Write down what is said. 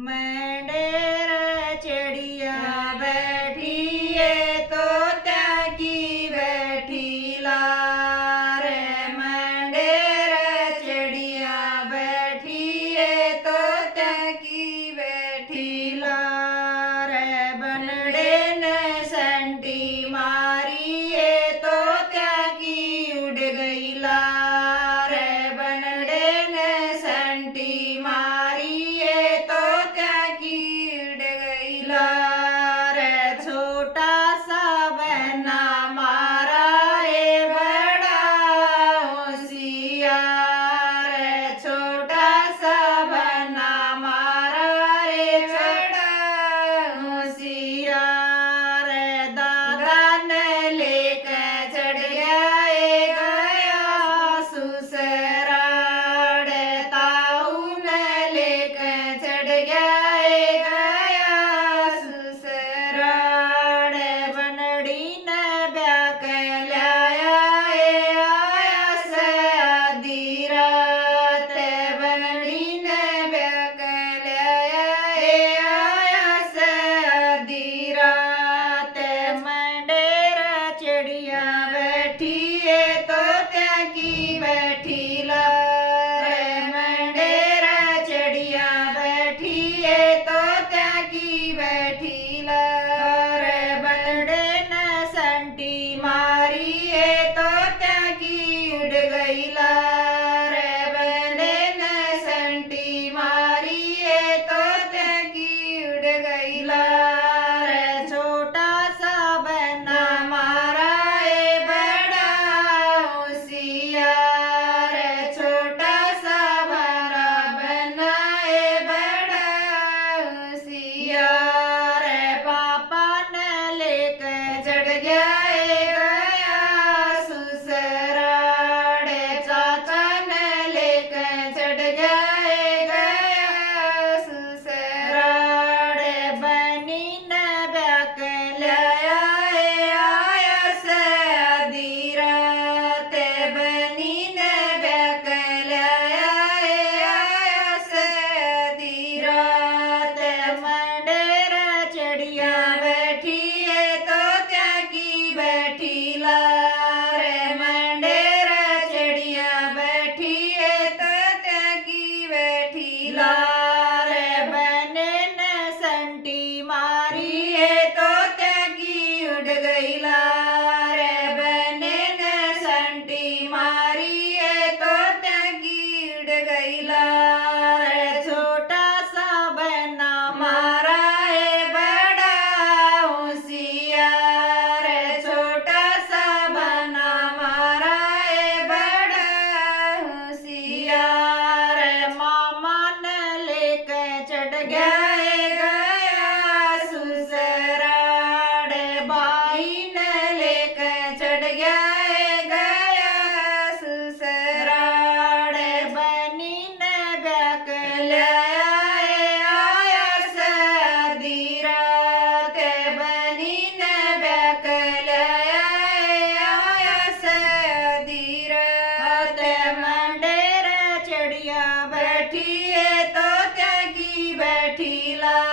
मंडेर चिड़िया बैठी है तोता की बैठी लार। मंडेर चिड़िया बैठी है तोता की बैठी लार। बनड़े ने संटी मारी है तोता की उड़ गई लार। बनड़े ने संटी मारी है तोता की उड़ गई लार। छोटा सा बना मारा रे बड़ा होशियार। छोटा सा बना मारा रे बड़ा होशियार। दादा ने लेकर चढ़ गया ससुराल। ताऊ ने लेकर चढ़ गया ससुराल। बनड़ी ने ब्याह कर लाया आया से आधी रात। बनड़ी ने ब्याह कर लाया आया से आधी रात। मंडेर चिड़िया बैठी है तोता की बैठी लार। मंडेर चिड़िया बैठी है तोता की बैठी लार। बनड़े ने संटी मारी है तोता की उड़ गई लार। बनड़े ने संटी मारी है तोता की उड़ गई लार। छोटा सा बना मारा है बड़ा होशियार। छोटा सा बना है बड़ा होशियार। पापा ने लेकर चढ़ गया ससुराल। चाचा ने लेकर चढ़ गया ससुराल। बनी ने ब्याह कर लाया आया से आधी रात। बनी ने ब्याह कर लाया आया से आधी रात। मंडेर चिड़िया बैठी है तोता की बैठी लार। मंडेर चिड़िया बैठी है तोता की बैठी लार। बने ने संटी मारी है तोता की उड़ गई लार। बने ने संटी मारी है तोता की उड़ गई लार। छोटा सा बना मारा है बड़ा होशियार। छोटा सा बना मारा है बड़ा होशियार। मामा ने लेकर चढ़ गया ससुराल। भाई ने लेकर चढ़ गया ससुराल। बनी ने ब्याह कर लाया आया से आधी रात। बनी ने ब्याह कर लाया आया से आधी रात। मंडेर चिड़िया बैठी है तोता की बैठी लार। मंडेर चिड़िया बैठी है तोता की बैठी लार। बनी ने ब्याह कर लाया आया से आधी रात। बनी ने ब्याह कर लाया आया से आधी रात। मंडेर चिड़िया बैठी है तोता की बैठी लार। मंडेर चिड़िया बैठी है तोता की बैठी लार। बनी ने ब्याह कर लाया आया से आधी रात।